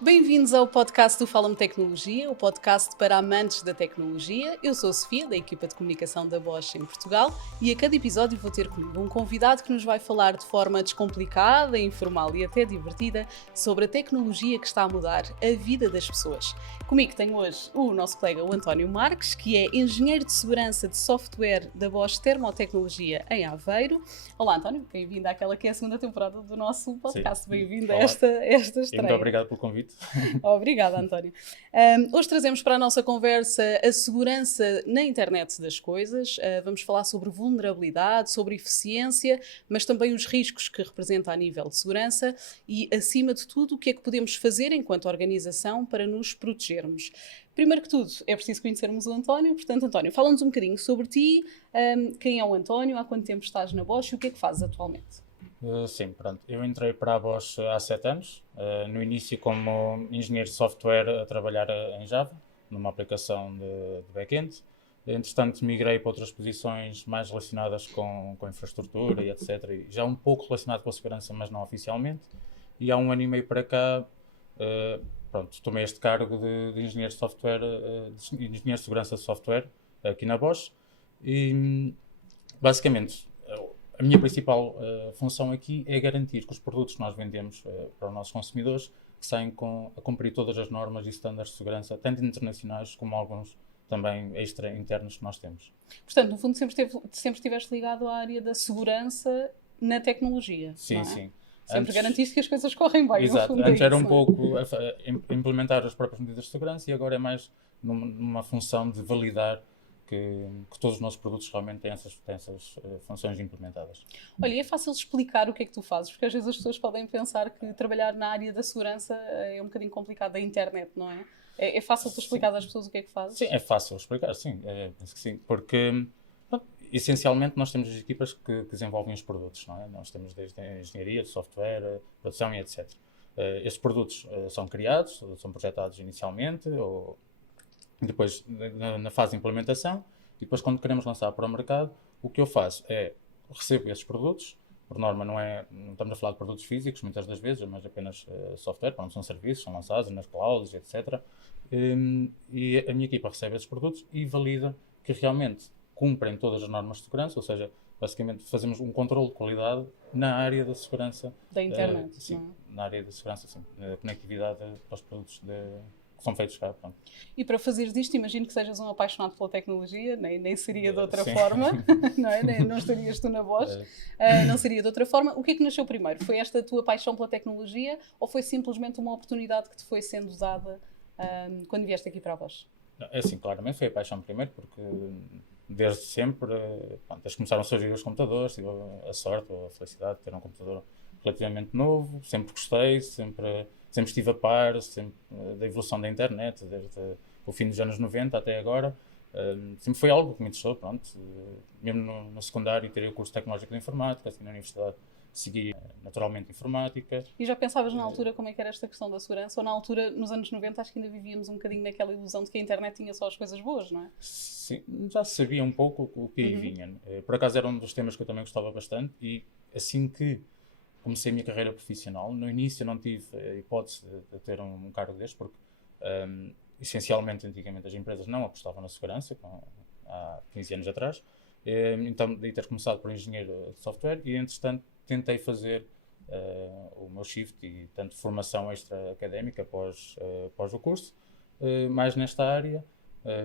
Bem-vindos ao podcast do Fala-me Tecnologia, o podcast para amantes da tecnologia. Eu sou a Sofia, da equipa de comunicação da Bosch em Portugal, e a cada episódio vou ter comigo um convidado que nos vai falar de forma descomplicada, informal e até divertida sobre a tecnologia que está a mudar a vida das pessoas. Comigo tenho hoje o nosso colega, o António Marques, que é engenheiro de segurança de software da Bosch Termotecnologia em Aveiro. Olá, António, bem-vindo àquela que é a segunda temporada do nosso podcast. Sim. Bem-vindo a Olá. esta E estreia. muito obrigado pelo convite. Obrigada, António. Hoje trazemos para a nossa conversa a segurança na internet das coisas. Vamos falar sobre vulnerabilidade, sobre eficiência, mas também os riscos que representa a nível de segurança e, acima de tudo, o que é que podemos fazer enquanto organização para nos protegermos. Primeiro que tudo, é preciso conhecermos o António. Portanto, António, fala-nos um bocadinho sobre ti, quem é o António, há quanto tempo estás na Bosch e o que é que fazes atualmente? Sim, pronto. Eu entrei para a Bosch há 7 anos, no início como engenheiro de software a trabalhar em Java, numa aplicação de back-end. Entretanto, migrei para outras posições mais relacionadas com infraestrutura e etc. E já um pouco relacionado com a segurança, mas não oficialmente. E há 1 ano e meio para cá, pronto, tomei este cargo de engenheiro de software, de engenheiro de segurança de software aqui na Bosch. E basicamente, a minha principal função aqui é garantir que os produtos que nós vendemos para os nossos consumidores saem a cumprir todas as normas e estándares de segurança, tanto internacionais como alguns também extra-internos que nós temos. Portanto, no fundo, sempre estiveste ligado à área da segurança na tecnologia, Sim, não é? sim. Sempre garantiste que as coisas correm bem, Exato. no fundo. Antes era um não é? pouco implementar as próprias medidas de segurança e agora é mais numa função de validar que todos os nossos produtos realmente têm essas funções implementadas. Olha, e é fácil explicar o que é que tu fazes, porque às vezes as pessoas podem pensar que trabalhar na área da segurança é um bocadinho complicado da internet, não é? É fácil tu explicar às pessoas o que é que fazes? Sim, é fácil explicar, sim, penso que sim, porque pronto, essencialmente nós temos as equipas que desenvolvem os produtos, não é? Nós temos desde a engenharia, de software, produção e etc. Estes produtos são criados, são projetados inicialmente, ou depois na fase de implementação, e depois quando queremos lançar para o mercado, o que eu faço é recebo esses produtos, por norma não estamos a falar de produtos físicos muitas das vezes, mas apenas software, quando são serviços, são lançados nas clouds, etc. E a minha equipa recebe esses produtos e valida que realmente cumprem todas as normas de segurança, ou seja, basicamente fazemos um controle de qualidade na área da segurança Da internet, sim, não é? na área da segurança, sim, da conectividade para os produtos que são feitos cá, pronto. E para fazeres disto, imagino que sejas um apaixonado pela tecnologia, nem seria de outra Sim. forma, não é? Não estarias tu na Bosch, não seria de outra forma. O que é que nasceu primeiro? Foi esta tua paixão pela tecnologia ou foi simplesmente uma oportunidade que te foi sendo dada quando vieste aqui para a Bosch? É assim, claramente foi a paixão primeiro, porque desde sempre, pronto, desde que começaram a surgir os computadores, tive a sorte ou a felicidade de ter um computador relativamente novo, sempre gostei, sempre estive a par da evolução da internet, desde o fim dos anos 90 até agora. Sempre foi algo que me interessou, pronto. Mesmo no secundário, tirei o curso tecnológico de informática, assim, na universidade segui naturalmente informática. E já pensavas na altura como é que era esta questão da segurança? Ou na altura, nos anos 90, acho que ainda vivíamos um bocadinho naquela ilusão de que a internet tinha só as coisas boas, não é? Sim, já sabia um pouco o que aí vinha. Por acaso era um dos temas que eu também gostava bastante e assim que comecei a minha carreira profissional, no início não tive a hipótese de ter um cargo deste, porque essencialmente antigamente as empresas não apostavam na segurança, há 15 anos atrás, então de ter começado por engenheiro de software e entretanto tentei fazer o meu shift e tanto formação extra académica após o curso, mais nesta área,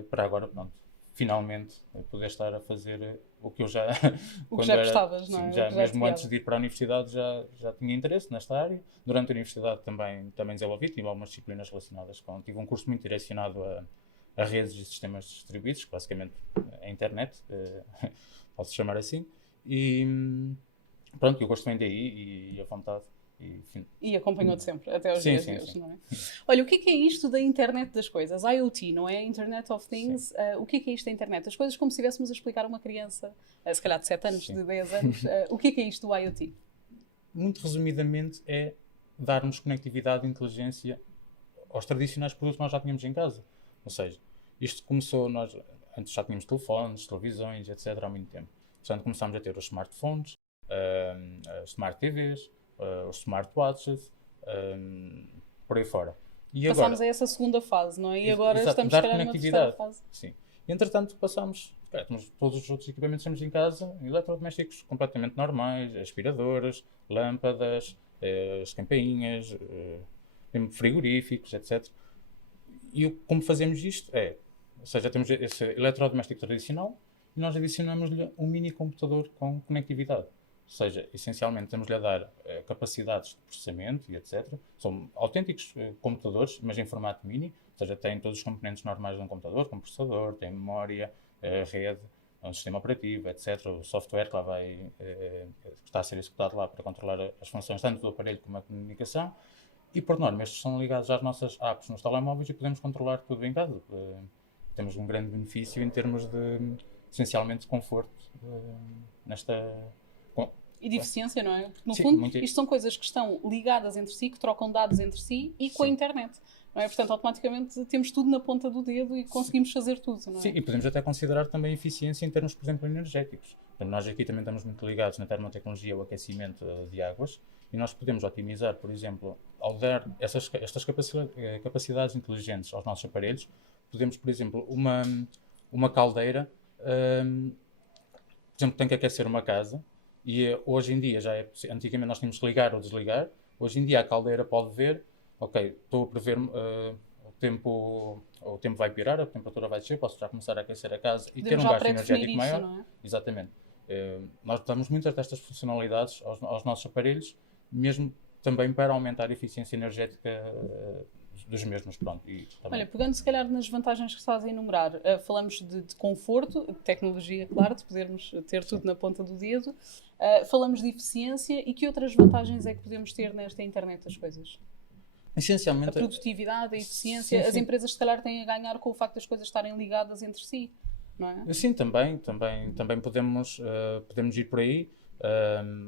para agora, pronto, finalmente poder estar a fazer o que eu já O que já gostavas, não é? sim, já mesmo antes de ir para a universidade já tinha interesse nesta área. Durante a universidade também desenvolvi, tive algumas disciplinas relacionadas tive um curso muito direcionado a redes e sistemas distribuídos, que basicamente é a internet, posso chamar assim, e pronto, eu gosto bem daí e a vontade. E acompanhou-te sempre, até aos dias de hoje, sim. não é? Olha, o que é isto da internet das coisas? IoT, não é? Internet of Things. O que é isto da internet das coisas? Como se estivéssemos a explicar a uma criança, se calhar de 7 anos, Sim. de 10 anos. O que é isto do IoT? Muito resumidamente é darmos conectividade e inteligência aos tradicionais produtos que nós já tínhamos em casa. Ou seja, isto começou, antes já tínhamos telefones, televisões, etc. há muito tempo. Portanto, começámos a ter os smartphones, as smart TVs, os smartwatches, por aí fora. E Passámos agora, a essa segunda fase, não é? E agora estamos, se dar calhar, numa terceira conectividade. fase. Sim. E, entretanto, temos todos os outros equipamentos que temos em casa, eletrodomésticos completamente normais, aspiradoras, lâmpadas, as campainhas, mesmo frigoríficos, etc. E como fazemos isto ou seja, temos esse eletrodoméstico tradicional e nós adicionamos-lhe um mini computador com conectividade. Ou seja, essencialmente temos-lhe a dar capacidades de processamento e etc. São autênticos computadores, mas em formato mini, ou seja, têm todos os componentes normais de um computador, como processador, tem memória, rede, um sistema operativo, etc. O software que lá que está a ser executado lá para controlar as funções tanto do aparelho como a comunicação. E por norma, estes são ligados às nossas apps nos telemóveis e podemos controlar tudo em casa. Temos um grande benefício em termos de, essencialmente, de conforto nesta. E de eficiência, não é? Porque, no Sim, fundo, isto são coisas que estão ligadas entre si, que trocam dados entre si e com a internet. Não é? Portanto, automaticamente temos tudo na ponta do dedo e conseguimos fazer tudo, não é? Sim, e podemos até considerar também eficiência em termos, por exemplo, energéticos. Portanto, nós aqui também estamos muito ligados na termotecnologia, o aquecimento de águas, e nós podemos otimizar, por exemplo, ao dar estas capacidades inteligentes aos nossos aparelhos, podemos, por exemplo, uma caldeira, por exemplo, tem que aquecer uma casa, e hoje em dia antigamente nós tínhamos que ligar ou desligar, hoje em dia a caldeira pode ver, ok, estou a prever o tempo vai piorar, a temperatura vai descer, posso já começar a aquecer a casa e ter um gasto energético maior. Não é? Exatamente. Nós damos muitas destas funcionalidades aos nossos aparelhos, mesmo também para aumentar a eficiência energética dos mesmos. Pronto, e também... Olha, pegando se calhar nas vantagens que estás a enumerar, falamos de conforto, de tecnologia, claro, de podermos ter tudo na ponta do dedo, falamos de eficiência e que outras vantagens é que podemos ter nesta internet das coisas? Essencialmente, a produtividade, a eficiência, sim. As empresas se calhar têm a ganhar com o facto das coisas estarem ligadas entre si, não é? Sim, também podemos ir por aí,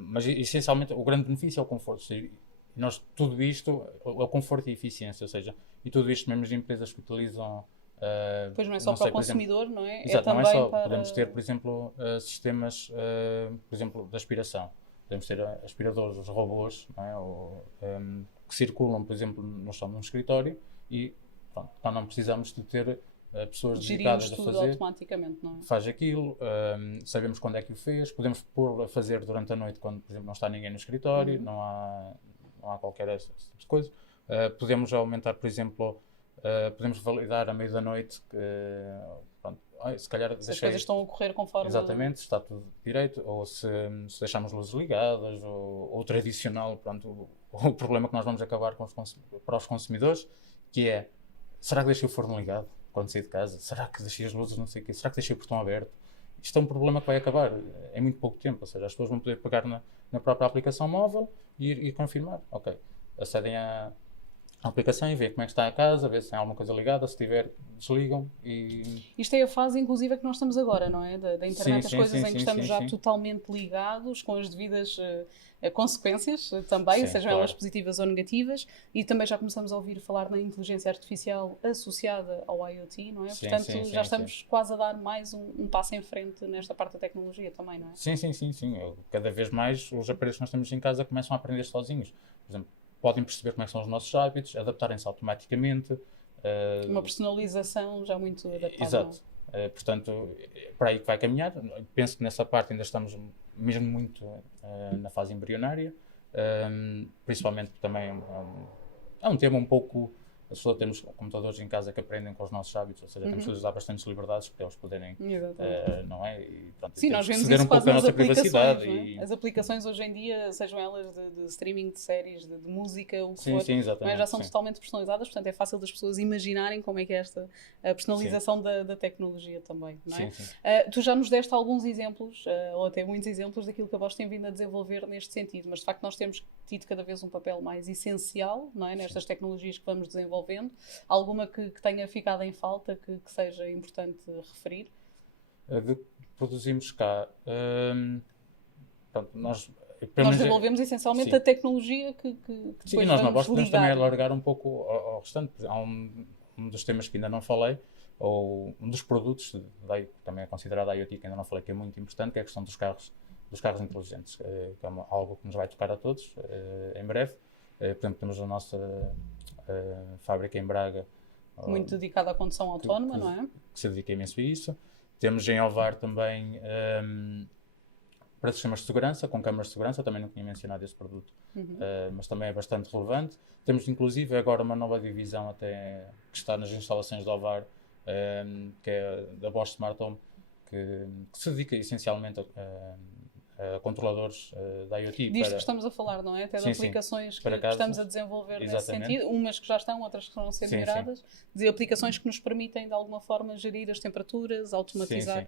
mas essencialmente o grande benefício é o conforto. E nós, tudo isto, o conforto e a eficiência, ou seja, e tudo isto mesmo as empresas que utilizam... pois não é só para o consumidor, não é? Exato, também não é só, para... podemos ter, por exemplo, sistemas, por exemplo, de aspiração. Podemos ter aspiradores, os robôs, não é? Que circulam, por exemplo, num escritório e pronto, então não precisamos de ter pessoas dedicadas a fazer. Automaticamente, não é? Faz aquilo, sabemos quando é que o fez, podemos pôr a fazer durante a noite quando, por exemplo, não está ninguém no escritório, não há qualquer esse tipo de coisa. Podemos aumentar, por exemplo, podemos validar à meia da noite que, pronto, se calhar se as coisas estão a ocorrer conforme... Exatamente, se está tudo direito, ou se deixarmos luzes ligadas, ou tradicional, pronto, o problema que nós vamos acabar para os consumidores, que é, será que deixei o forno ligado quando saí de casa? Será que deixei as luzes, não sei o quê? Será que deixei o portão aberto? Isto é um problema que vai acabar em muito pouco tempo, ou seja, as pessoas vão poder pegar na própria aplicação móvel e confirmar, ok, acedem à aplicação e ver como é que está a casa, ver se tem alguma coisa ligada, se tiver, desligam e... Isto é a fase, inclusive, que nós estamos agora, não é? Da internet das coisas, em que estamos já sim. totalmente ligados, com as devidas consequências também, sejam elas positivas ou negativas, e também já começamos a ouvir falar na inteligência artificial associada ao IoT, não é? Portanto, já estamos quase a dar mais um passo em frente nesta parte da tecnologia também, não é? Sim. Cada vez mais os aparelhos que nós temos em casa começam a aprender sozinhos. Por exemplo, podem perceber como é que são os nossos hábitos, adaptarem-se automaticamente. Uma personalização já muito adaptada. Exato. Portanto, para aí que vai caminhar. Penso que nessa parte ainda estamos mesmo muito na fase embrionária, principalmente também é um tema um pouco... Só temos computadores em casa que aprendem com os nossos hábitos, ou seja, temos que lhes dar bastantes liberdades para eles poderem, não é? E, pronto, sim, nós vemos isso um pouco nas aplicações, e... As aplicações hoje em dia, sejam elas de streaming de séries, de música, o que for, já são totalmente personalizadas, portanto é fácil das pessoas imaginarem como é que é esta a personalização da tecnologia também, não é? Tu já nos deste alguns exemplos, ou até muitos exemplos daquilo que a Bosch tem vindo a desenvolver neste sentido, mas de facto nós temos tido cada vez um papel mais essencial, não é? Nestas tecnologias que vamos desenvolvendo. Alguma que tenha ficado em falta, que seja importante referir? De que produzimos cá, pronto, nós desenvolvemos essencialmente a tecnologia que depois e nós na Bosch podemos também ligar. alargar um pouco ao restante. Há um dos temas que ainda não falei, ou um dos produtos, também é considerado IoT, que ainda não falei, que é muito importante, que é a questão dos carros inteligentes, que é algo que nos vai tocar a todos em breve. Por exemplo, temos fábrica em Braga. Muito dedicada à condução autónoma, não é? Que se dedica imenso a isso. Temos em Ovar também para sistemas de segurança, com câmaras de segurança, também não tinha mencionado esse produto, mas também é bastante relevante. Temos inclusive agora uma nova divisão até que está nas instalações de Ovar, que é da Bosch Smart Home, que se dedica essencialmente a controladores da IoT. Disto que estamos a falar, não é? Até de aplicações que estamos a desenvolver nesse sentido, umas que já estão, outras que vão ser melhoradas, de aplicações que nos permitem de alguma forma gerir as temperaturas, automatizar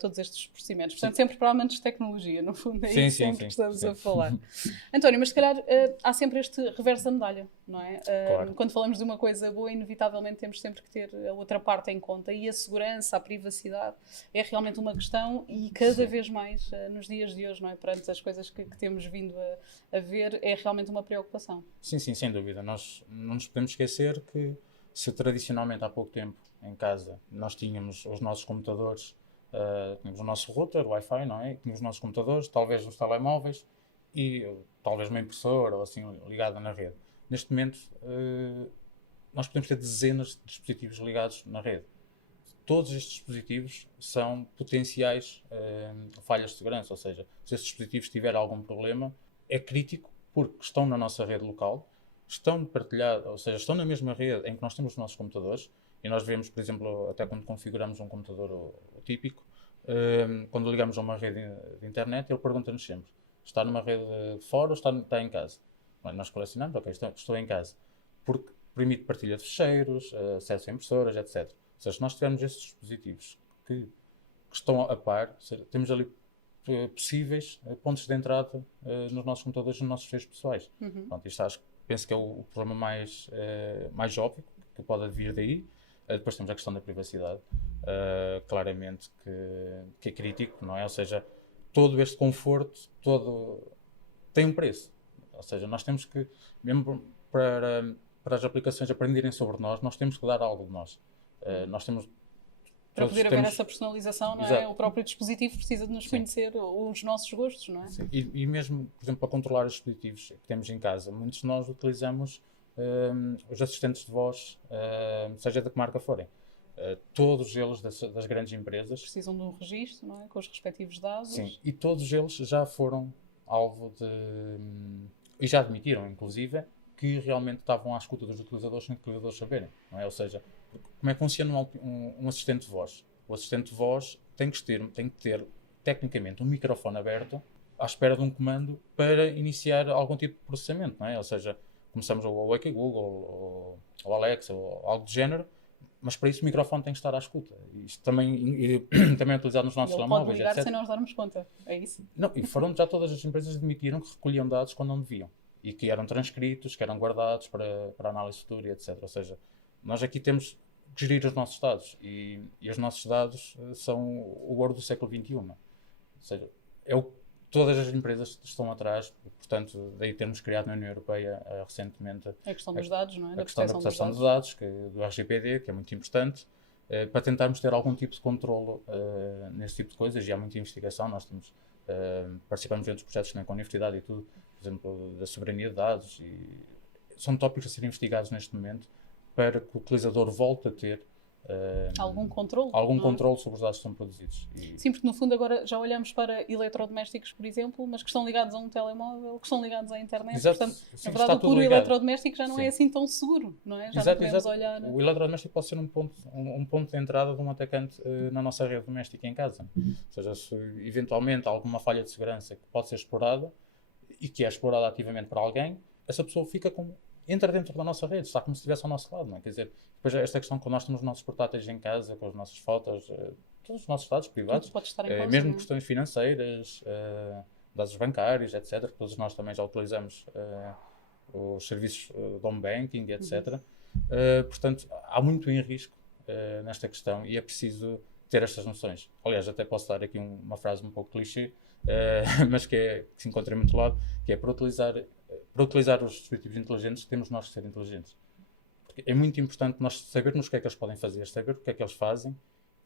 todos estes procedimentos. Portanto, sempre para amantes de tecnologia, no fundo, é isso que estamos a falar. António, mas se calhar há sempre este reverso da medalha, não é? Claro. Quando falamos de uma coisa boa, inevitavelmente temos sempre que ter a outra parte em conta, e a segurança, a privacidade é realmente uma questão, e cada vez mais nos dias de hoje, não é? Perante as coisas que temos vindo a ver, é realmente uma preocupação. Sim, sem dúvida. Nós não nos podemos esquecer que, se tradicionalmente há pouco tempo em casa nós tínhamos os nossos computadores, tínhamos o nosso router, Wi-Fi, não é? Tínhamos os nossos computadores, talvez os telemóveis e talvez uma impressora ou assim ligada na rede. Neste momento, nós podemos ter dezenas de dispositivos ligados na rede. Todos estes dispositivos são potenciais falhas de segurança, ou seja, se estes dispositivos tiverem algum problema, é crítico porque estão na nossa rede local, estão partilhados, ou seja, estão na mesma rede em que nós temos os nossos computadores, e nós vemos, por exemplo, até quando configuramos um computador típico, quando ligamos a uma rede de internet, ele pergunta-nos sempre, está numa rede de fora ou está em casa? Bem, nós colecionamos, ok, estou em casa, porque permite partilha de ficheiros, acesso a impressoras, etc. Ou seja, se nós tivermos esses dispositivos que estão a par, ou seja, temos ali possíveis pontos de entrada nos nossos computadores, nos nossos ficheiros pessoais. Pronto, isto penso que é o problema mais óbvio que pode vir daí. Depois temos a questão da privacidade, claramente que é crítico, não é? Ou seja, todo este conforto tem um preço. Ou seja, nós temos que, mesmo para as aplicações aprenderem sobre nós temos que dar algo de nós. Nós temos... Para poder haver essa personalização, não é? O próprio dispositivo precisa de nos conhecer os nossos gostos, não é? Sim. E mesmo, por exemplo, para controlar os dispositivos que temos em casa, muitos de nós utilizamos os assistentes de voz, seja de que marca forem. Todos eles das grandes empresas precisam de um registro, não é? Com os respectivos dados. Sim, e todos eles já foram alvo e já admitiram, inclusive, que realmente estavam à escuta dos utilizadores sem que os utilizadores saberem, não é? Ou seja, como é que funciona um assistente de voz? O assistente de voz tem que ter tecnicamente um microfone aberto à espera de um comando para iniciar algum tipo de processamento, não é? Ou seja, começamos o OK Google ou Alexa ou algo do género, mas para isso o microfone tem que estar à escuta. Isto também é utilizado nos nossos telemóveis, pode ligar etc. sem nós darmos conta, é isso? Não, e já todas as empresas admitiram que recolhiam dados quando não deviam. E que eram transcritos, que eram guardados para análise futura, etc. Ou seja, nós aqui temos que gerir os nossos dados. E os nossos dados são o ouro do século XXI. Ou seja, todas as empresas estão atrás, portanto, daí termos criado na União Europeia recentemente a questão dos dados, não é? A questão da proteção dos dados, do RGPD, que é muito importante, para tentarmos ter algum tipo de controlo nesse tipo de coisas. E há muita investigação, nós participamos de outros projetos com a universidade e tudo, por exemplo, da soberania de dados, e são tópicos a serem investigados neste momento para que o utilizador volte a ter algum controle sobre os dados que são produzidos. Sim, porque no fundo agora já olhamos para eletrodomésticos, por exemplo, mas que estão ligados a um telemóvel, que estão ligados à internet. Exato. Portanto, Sim, na verdade, o puro eletrodoméstico já não é assim tão seguro, não é? Já não podemos olhar... O eletrodoméstico pode ser um ponto de entrada de um atacante na nossa rede doméstica em casa. Ou seja, se eventualmente há alguma falha de segurança que pode ser explorada e que é explorada ativamente por alguém, essa pessoa entra dentro da nossa rede, está como se estivesse ao nosso lado, não é? Quer dizer, depois esta questão que nós temos os nossos portáteis em casa, com as nossas fotos, todos os nossos dados privados, pode estar em mesmo questões financeiras, dados bancários, etc., que todos nós também já utilizamos os serviços de home banking, etc. Portanto, há muito em risco nesta questão e é preciso ter estas noções. Aliás, até posso dar aqui uma frase um pouco clichê, mas que se encontra em muito lado, que é para utilizar os dispositivos inteligentes, temos nós que ser inteligentes. Porque é muito importante nós sabermos o que é que eles podem fazer, saber o que é que eles fazem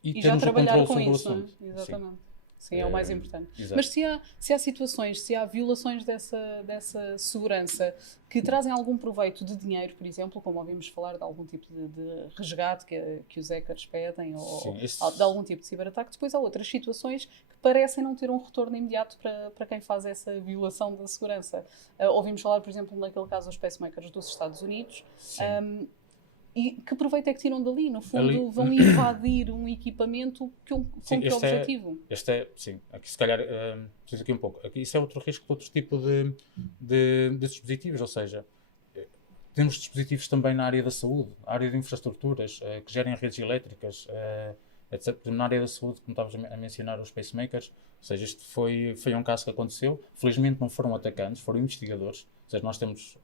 e termos o controle sobre o assunto. Exatamente. Sim, é o mais importante. Exato. Mas se há situações, se há violações dessa segurança que trazem algum proveito de dinheiro, por exemplo, como ouvimos falar de algum tipo de resgate que os hackers pedem, ou de algum tipo de ciberataque, depois há outras situações que parecem não ter um retorno imediato para quem faz essa violação da segurança. Ouvimos falar, por exemplo, naquele caso dos pacemakers dos Estados Unidos. E que proveito é que tiram dali? No fundo, vão invadir um equipamento com que objetivo? Sim, aqui se calhar, preciso aqui um pouco. Aqui, isso é outro risco de outro tipo de dispositivos, ou seja, temos dispositivos também na área da saúde, na área de infraestruturas, que gerem redes elétricas, etc. Na área da saúde, como estavas a mencionar, os pacemakers, ou seja, isto foi um caso que aconteceu. Felizmente não foram atacantes, foram investigadores, ou seja, nós temos...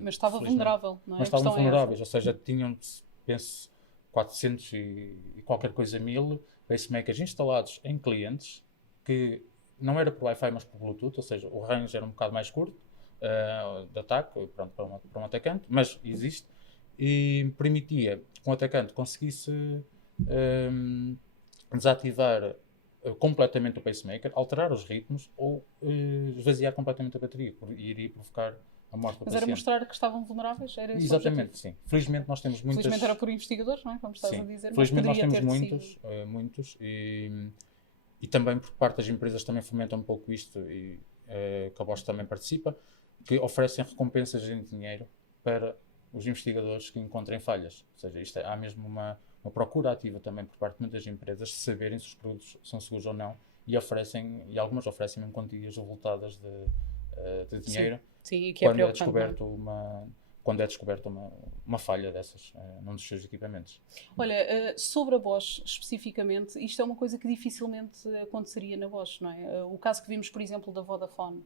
mas estava vulnerável, não é? Mas estavam vulneráveis, ou seja, tinham, penso, 400 e qualquer coisa mil pacemakers instalados em clientes que não era por Wi-Fi, mas por Bluetooth, ou seja, o range era um bocado mais curto de ataque, pronto, para um atacante, mas existe, e permitia que um atacante conseguisse desativar completamente o pacemaker, alterar os ritmos ou esvaziar completamente a bateria, e iria provocar a morte do paciente. Mas era mostrar que estavam vulneráveis? Era esse Exatamente, sim. Felizmente nós temos muitas... Felizmente era por investigadores, não é? Como estás a dizer. Felizmente nós temos muitos e também por parte das empresas também fomentam um pouco isto, e que a Bosch também participa, que oferecem recompensas em dinheiro para os investigadores que encontrem falhas. Ou seja, há mesmo uma procura ativa também por parte de muitas empresas de saberem se os produtos são seguros ou não, e algumas oferecem mesmo quantias avultadas de dinheiro. Sim, e que é quando é descoberta uma falha dessas num dos seus equipamentos. Olha, sobre a Bosch especificamente, isto é uma coisa que dificilmente aconteceria na Bosch, não é? O caso que vimos, por exemplo, da Vodafone,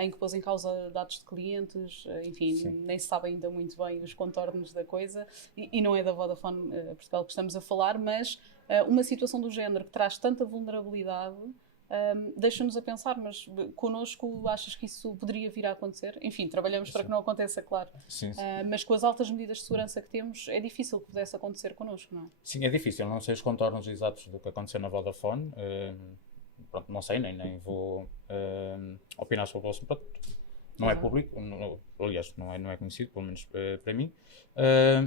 em que pôs em causa dados de clientes, enfim, nem se sabe ainda muito bem os contornos da coisa, e não é da Vodafone Portugal que estamos a falar, mas uma situação do género que traz tanta vulnerabilidade deixa-nos a pensar, mas connosco achas que isso poderia vir a acontecer? Enfim, trabalhamos para que não aconteça, claro. Sim. Mas com as altas medidas de segurança que temos, é difícil que pudesse acontecer connosco, não é? Sim, é difícil. Eu não sei os contornos exatos do que aconteceu na Vodafone. Pronto, não sei, nem vou opinar sobre o assunto. Não é público, aliás, não é conhecido, pelo menos para mim.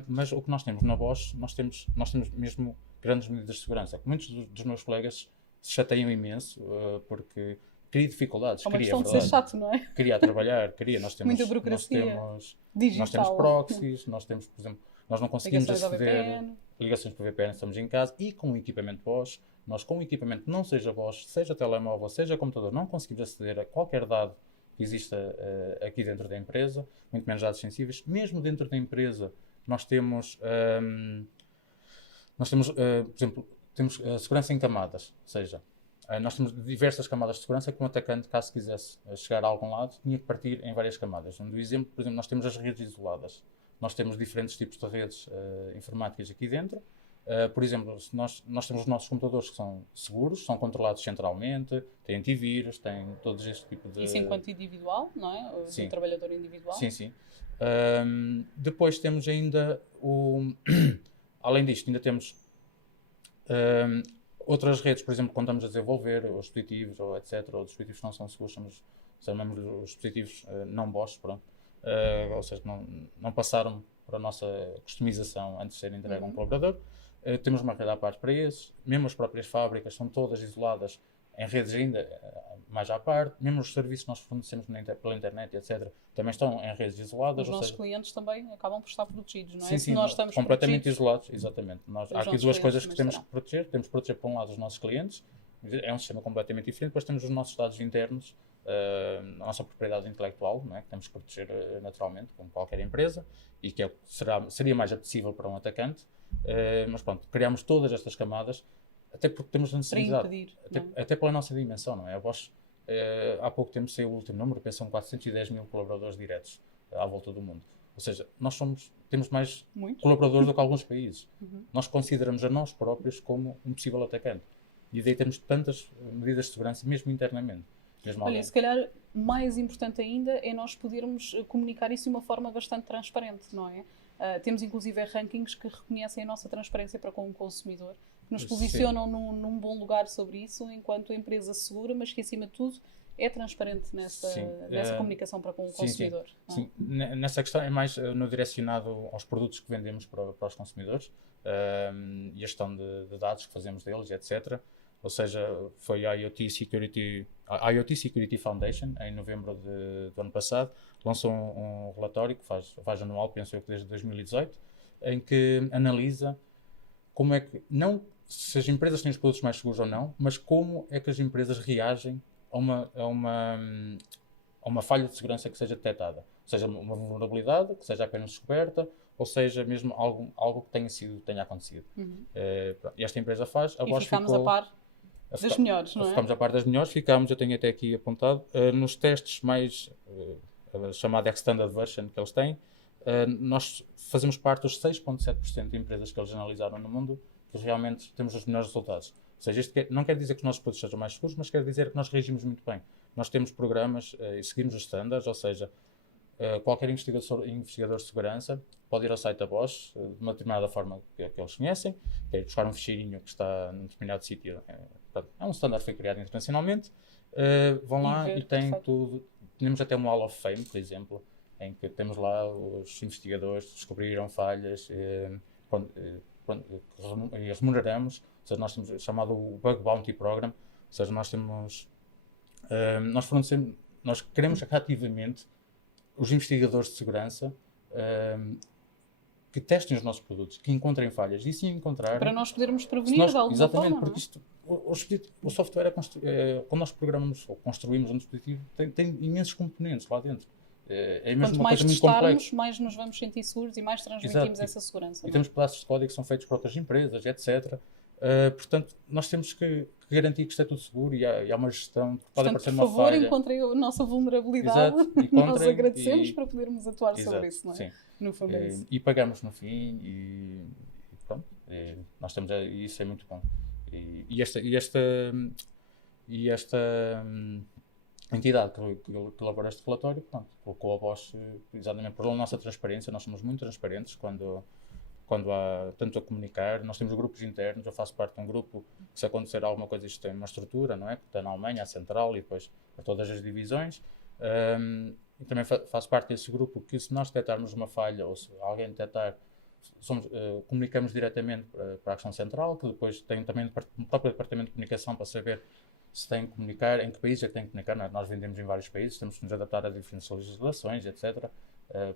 Mas o que nós temos na Bosch, nós temos mesmo grandes medidas de segurança. Muitos dos meus colegas se chateiam imenso porque cria dificuldades. É uma questão de ser chato, não é? Queria trabalhar, nós temos... Muita burocracia digital. Nós temos proxies, nós temos, por exemplo, nós não conseguimos aceder ligações por VPN, estamos em casa, e com o equipamento Bosch, nós com o equipamento não seja Bosch, seja telemóvel, seja computador, não conseguimos aceder a qualquer dado que exista aqui dentro da empresa, muito menos dados sensíveis. Mesmo dentro da empresa, nós temos, por exemplo, temos segurança em camadas, ou seja, nós temos diversas camadas de segurança que um atacante, caso quisesse chegar a algum lado, tinha que partir em várias camadas. Por exemplo, nós temos as redes isoladas. Nós temos diferentes tipos de redes informáticas aqui dentro. Por exemplo, nós temos os nossos computadores que são seguros, são controlados centralmente, têm antivírus, têm todos este tipo de... Isso enquanto individual, não é? Sim. Um trabalhador individual. Sim. Depois temos ainda além disto, ainda temos outras redes, por exemplo, quando estamos a desenvolver os dispositivos, ou etc., ou dispositivos que não são seguros, chamamos os dispositivos não Bosch, pronto. Ou seja, não passaram para a nossa customização antes de serem entregue a um colaborador. Temos uma rede à parte para esses. Mesmo as próprias fábricas são todas isoladas em redes ainda mais à parte. Mesmo os serviços que nós fornecemos pela internet, etc., também estão em redes isoladas. Os nossos clientes também acabam por estar protegidos, não é? Sim, nós estamos completamente isolados, exatamente. Há aqui duas coisas que temos que proteger. Temos que proteger, por um lado, os nossos clientes. É um sistema completamente diferente. Depois temos os nossos dados internos, a nossa propriedade intelectual, não é? Que temos que proteger naturalmente, como qualquer empresa, e que seria mais apetecível para um atacante. Mas pronto, criamos todas estas camadas, até porque temos a necessidade, até pela nossa dimensão, não é? A Bosch, há pouco tempo saiu o último número, pensam 410 mil colaboradores diretos à volta do mundo. Ou seja, temos mais colaboradores do que alguns países. Nós consideramos a nós próprios como um possível atacante. E daí temos tantas medidas de segurança, mesmo internamente. Olha, se calhar mais importante ainda é nós podermos comunicar isso de uma forma bastante transparente, não é? Temos inclusive rankings que reconhecem a nossa transparência para com o consumidor, que nos posicionam num bom lugar sobre isso, enquanto empresa segura, mas que acima de tudo é transparente nessa comunicação para com o consumidor. Sim, nessa questão é mais no direcionado aos produtos que vendemos para os consumidores e a gestão de dados que fazemos deles, etc. Ou seja, foi a IoT Security Foundation, em novembro do ano passado, lançou um relatório que faz anual, penso eu que desde 2018, em que analisa como é que, não se as empresas têm os produtos mais seguros ou não, mas como é que as empresas reagem a uma falha de segurança que seja detectada. Seja uma vulnerabilidade, que seja apenas descoberta, ou seja mesmo algo que tenha acontecido. E esta empresa faz. E ficámos a par das melhores, não é? Ficámos a par das melhores, eu tenho até aqui apontado, nos testes mais, a chamada Extended Version que eles têm, nós fazemos parte dos 6,7% de empresas que eles analisaram no mundo que realmente temos os melhores resultados. Ou seja, isto não quer dizer que os nossos produtos sejam mais seguros, mas quer dizer que nós reagimos muito bem. Nós temos programas e seguimos os standards, ou seja, qualquer investigador de segurança pode ir ao site da Bosch de uma determinada forma que eles conhecem, que é buscar um ficheirinho que está num determinado sítio. É um standard que foi criado internacionalmente. Vão lá e têm tudo. Temos até um Hall of Fame, por exemplo, em que temos lá os investigadores que descobriram falhas e remuneramos. Ou seja, nós temos o chamado Bug Bounty Program, ou seja, nós queremos ativamente os investigadores de segurança que testem os nossos produtos, que encontrem falhas e se encontrarem... Para nós podermos prevenir de alguma exatamente, forma, porque o software, quando nós programamos ou construímos um dispositivo, tem imensos componentes lá dentro. É mesmo quanto uma mais coisa muito testarmos, complexa. mais nos vamos sentir seguros e mais transmitimos essa segurança. E temos pedaços de código que são feitos por outras empresas, etc. Portanto, nós temos que garantir que isto é tudo seguro e há uma gestão que pode aparecer uma falha. Por favor, encontrem a nossa vulnerabilidade. Nós agradecemos para podermos atuar sobre isso, não é? Sim. No fundo é isso. E pagamos no fim e pronto. Nós temos isso é muito bom. E esta entidade que elaborou este relatório, pronto, colocou a Bosch exatamente por a nossa transparência. Nós somos muito transparentes quando há tanto a comunicar. Nós temos grupos internos, eu faço parte de um grupo que, se acontecer alguma coisa, isto tem uma estrutura, não é? Que está na Alemanha, a central, e depois para todas as divisões. E também faço parte desse grupo que, se nós detectarmos uma falha ou se alguém detectar, comunicamos diretamente para a questão central, que depois tem também o próprio departamento de comunicação para saber se tem que comunicar, em que país é que tem que comunicar. Não é? Nós vendemos em vários países, temos que nos adaptar a diferentes legislações, etc.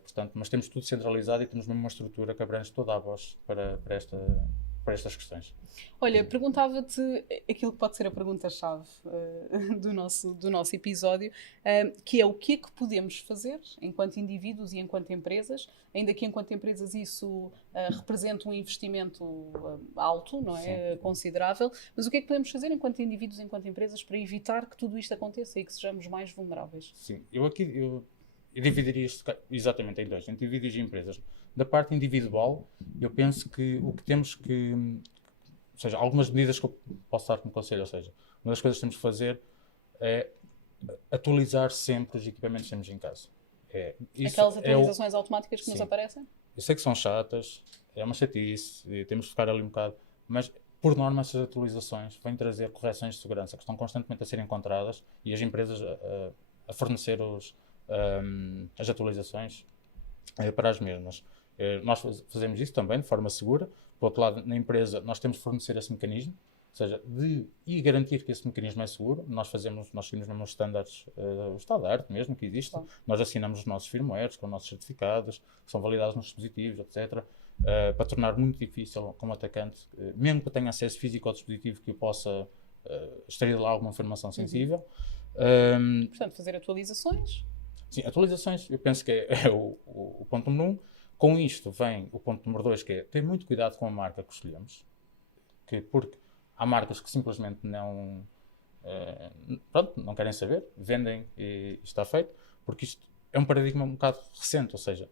Portanto, mas temos tudo centralizado e temos mesmo uma estrutura que abrange toda a voz para estas questões. Olha, perguntava-te aquilo que pode ser a pergunta-chave do nosso episódio, que é o que é que podemos fazer enquanto indivíduos e enquanto empresas, ainda que enquanto empresas isso represente um investimento alto, não é? Sim. Considerável, mas o que é que podemos fazer enquanto indivíduos e enquanto empresas para evitar que tudo isto aconteça e que sejamos mais vulneráveis? Sim, eu dividiria isto exatamente em dois, indivíduos e empresas. Da parte individual, eu penso que o que temos que... Ou seja, algumas medidas que eu posso dar como conselho, ou seja, uma das coisas que temos que fazer é atualizar sempre os equipamentos que temos em casa. Aquelas atualizações automáticas que nos aparecem? Eu sei que são chatas, é uma chatice, temos que ficar ali um bocado, mas por norma essas atualizações vêm trazer correções de segurança que estão constantemente a ser encontradas e as empresas a fornecer as atualizações para as mesmas. Nós fazemos isso também de forma segura. Por outro lado, na empresa, nós temos de fornecer esse mecanismo, ou seja, e garantir que esse mecanismo é seguro. Nós seguimos mesmo os standards, o estado da arte mesmo que existe. Claro. Nós assinamos os nossos firmwares com os nossos certificados, que são validados nos dispositivos, etc. Para tornar muito difícil, como atacante, mesmo que tenha acesso físico ao dispositivo, que eu possa extrair lá alguma informação sensível. Portanto, fazer atualizações. Sim, atualizações, eu penso que é o ponto número 1. Com isto vem o ponto número 2, que é ter muito cuidado com a marca que escolhemos. Porque há marcas que simplesmente não querem saber, vendem e está feito, porque isto é um paradigma um bocado recente, ou seja,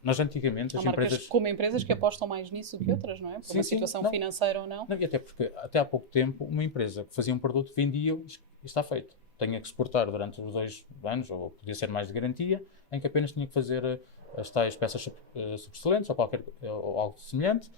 nós antigamente as empresas... Como empresas que apostam mais nisso do que outras, não é? Por uma situação financeira ou não. E até porque, até há pouco tempo, uma empresa que fazia um produto, vendia e está feito. Tinha que exportar durante os 2 anos, ou podia ser mais de garantia, em que apenas tinha que fazer as tais peças subexcelentes ou algo semelhante,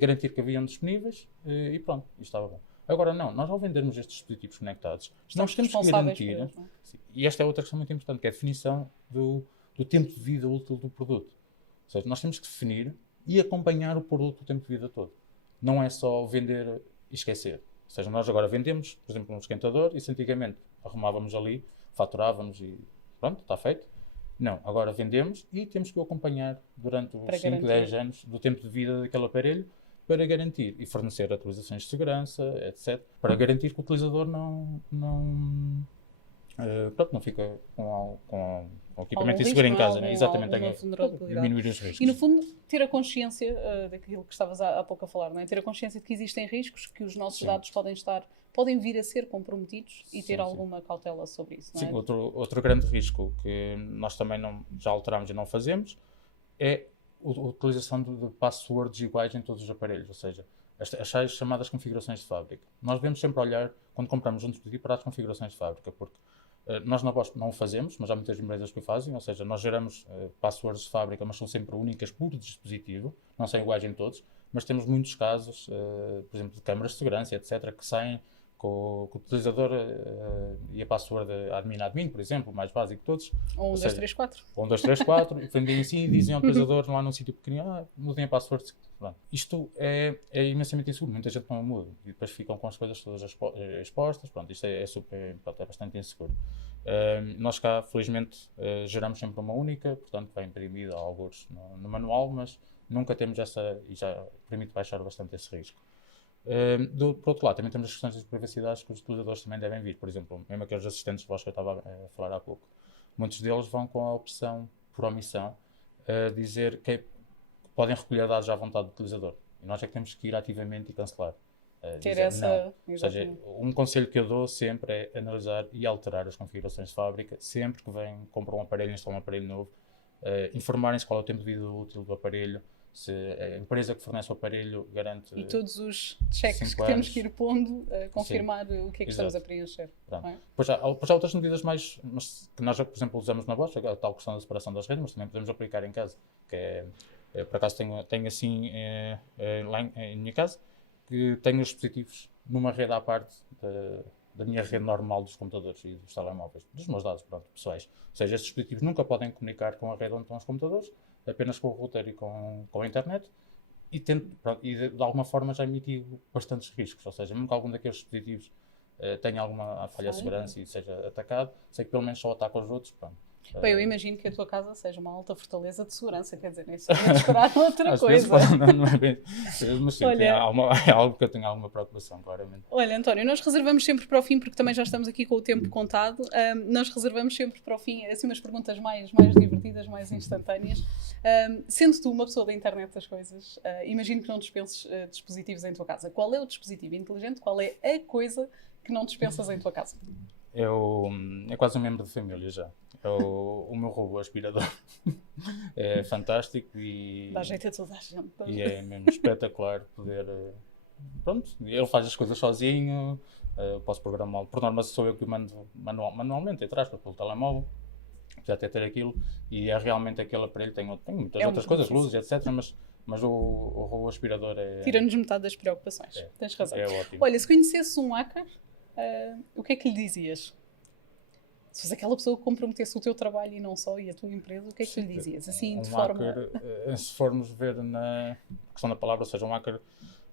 garantir que haviam disponíveis e pronto, e estava bom. Agora não, nós ao vendermos estes dispositivos conectados, nós temos que garantir, por eles, não é? e esta é outra questão muito importante, que é a definição do tempo de vida útil do produto. Ou seja, nós temos que definir e acompanhar o produto o tempo de vida todo. Não é só vender e esquecer. Ou seja, nós agora vendemos, por exemplo, um esquentador, e se antigamente arrumávamos ali, faturávamos e pronto, está feito. Não, agora vendemos e temos que o acompanhar durante os 5, 10 anos do tempo de vida daquele aparelho para garantir e fornecer atualizações de segurança, etc. Para garantir que o utilizador não fica com o equipamento inseguro em casa. Né? Exatamente, diminuir os riscos. E no fundo, ter a consciência daquilo que estavas há pouco a falar, não é? Ter a consciência de que existem riscos, que os nossos dados podem vir a ser comprometidos e ter alguma cautela sobre isso, não é? Sim, outro grande risco que nós também já alteramos e não fazemos é a utilização de passwords iguais em todos os aparelhos, ou seja, as chamadas configurações de fábrica. Nós devemos sempre olhar, quando compramos um dispositivo, para as configurações de fábrica, porque nós na Bosch não o fazemos, mas há muitas empresas que o fazem, ou seja, nós geramos passwords de fábrica, mas são sempre únicas por dispositivo, não são iguais em todos, mas temos muitos casos, por exemplo, de câmaras de segurança, etc., que saem com o utilizador e a password admin, por exemplo, o mais básico de todos. Ou 1, 2, 3, 4. Ou 1, 2, 3, 4, e vendem assim e dizem ao utilizador lá num sítio pequenino, mudem a password. Pronto. Isto é imensamente inseguro, muita gente não muda e depois ficam com as coisas todas expostas. Pronto, isto é bastante inseguro. Nós cá, felizmente, geramos sempre uma única, portanto, vai imprimida alguns no manual, mas nunca temos essa e já permite baixar bastante esse risco. Por outro lado, também temos as questões de privacidade que os utilizadores também devem vir. Por exemplo, mesmo aqueles assistentes de voz que eu estava a falar há pouco, muitos deles vão com a opção, por omissão, dizer que podem recolher dados à vontade do utilizador. E nós é que temos que ir ativamente e cancelar. Ter essa... Ou seja, um conselho que eu dou sempre é analisar e alterar as configurações de fábrica, sempre que compram um aparelho, instalam um aparelho novo, informarem-se qual é o tempo de vida útil do aparelho, se a empresa que fornece o aparelho garante... E todos os checks que temos que ir pondo, confirmar o que é que estamos a preencher. É? Pois há outras medidas mais, que nós, por exemplo, usamos na Bosch, a tal questão da separação das redes, mas também podemos aplicar em casa, que é, por acaso tenho assim lá em minha casa, que tenho os dispositivos numa rede à parte da minha rede normal dos computadores e dos telemóveis, dos meus dados pessoais. Ou seja, estes dispositivos nunca podem comunicar com a rede onde estão os computadores, apenas com o router e com a internet, e de alguma forma já mitigo bastantes riscos. Ou seja, mesmo que algum daqueles dispositivos tenha alguma falha de segurança e seja atacado, sei que pelo menos só ataca os outros. Bem, eu imagino que a tua casa seja uma alta fortaleza de segurança, quer dizer, nem se pode esperar outra coisa. Não é bem, mas sim, é algo que eu tenho alguma preocupação, claramente. Olha, António, nós reservamos sempre para o fim, porque também já estamos aqui com o tempo contado, nós reservamos sempre para o fim, assim, umas perguntas mais divertidas, mais instantâneas. Sendo tu uma pessoa da internet das coisas, imagino que não dispenses dispositivos em tua casa. Qual é o dispositivo inteligente? Qual é a coisa que não dispensas em tua casa? É quase um membro de família já. É o meu robô aspirador. É fantástico e... Dá jeito a toda a gente. E é mesmo espetacular poder... Pronto, ele faz as coisas sozinho, posso programá-lo. Por norma sou eu que o mando manualmente, entre aspas, pelo telemóvel. Já até ter aquilo. E é realmente aquele aparelho, tem muitas outras coisas, luzes, etc. Mas o robô aspirador é... Tira-nos metade das preocupações. Tens razão. É ótimo. Olha, se conhecesse um hacker, o que é que lhe dizias? Se fosse aquela pessoa que comprometesse o teu trabalho e não só, e a tua empresa, o que é que lhe dizias? Assim, de forma... hacker, se formos ver na questão da palavra, ou seja, um hacker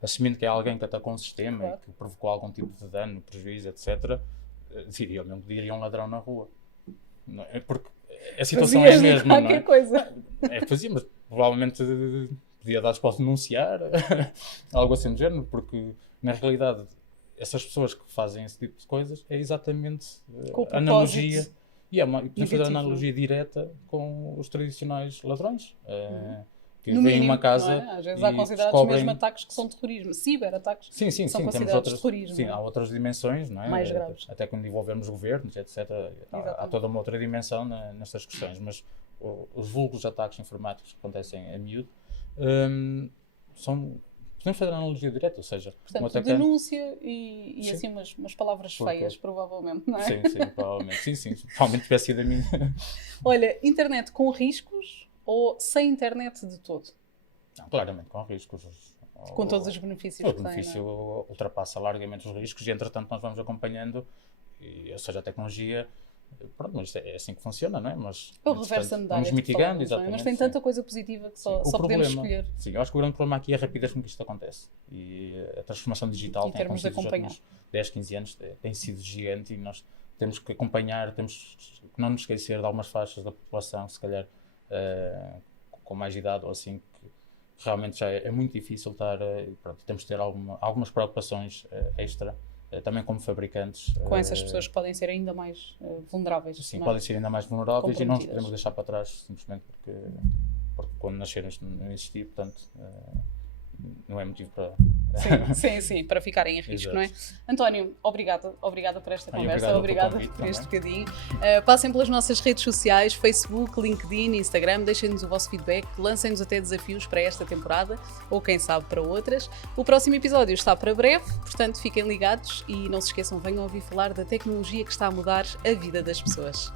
assumindo que é alguém que atacou um sistema e que provocou algum tipo de dano, prejuízo, etc., diria um ladrão na rua. Não, porque a situação é a mesma, não é? Coisa. Fazia, mas provavelmente podia dar-se para denunciar, algo assim do género, porque na realidade... Essas pessoas que fazem esse tipo de coisas é exatamente a analogia e podemos fazer a analogia direta com os tradicionais ladrões que vêm uma casa é? Às vezes há considerados mesmo ataques que são terrorismo, ciberataques são considerados terrorismo. Sim, há outras dimensões, não é? Mais graves. Até quando envolvemos governos, etc. Há toda uma outra dimensão nestas questões, mas os vulgos ataques informáticos que acontecem a miúdo são... Podemos fazer a analogia direta, ou seja... Portanto, atacante... denúncia e assim umas palavras feias, provavelmente, não é? Sim, provavelmente. Sim, provavelmente tivesse sido a minha. Olha, internet com riscos ou sem internet de todo? Não, claramente com riscos. Com todos os benefícios o que tem, benefício ultrapassa largamente os riscos e, entretanto, nós vamos acompanhando, ou seja, a tecnologia, pronto, mas é assim que funciona, não é? Mas, é o reverso da medalha. vamos mitigando, falamos, exatamente. Mas tem tanta coisa positiva que só podemos escolher. Sim, eu acho que o grande problema aqui é a rapidez com que isto acontece. E a transformação digital tem acontecido nos últimos 10, 15 anos, tem sido gigante e nós temos que acompanhar, temos que não nos esquecer de algumas faixas da população, se calhar com mais idade ou assim, que realmente já é muito difícil estar, pronto, temos de ter algumas preocupações extra, também como fabricantes. Com essas pessoas que podem ser ainda mais vulneráveis. Sim, podem ser ainda mais vulneráveis e não os podemos deixar para trás simplesmente porque quando nasceram isto não existia, portanto não é motivo para... Sim, para ficarem em risco, não é? António, obrigada por esta conversa, obrigada por este bocadinho. Passem pelas nossas redes sociais, Facebook, LinkedIn, Instagram, deixem-nos o vosso feedback, lancem-nos até desafios para esta temporada ou quem sabe para outras. O próximo episódio está para breve, portanto fiquem ligados e não se esqueçam, venham ouvir falar da tecnologia que está a mudar a vida das pessoas.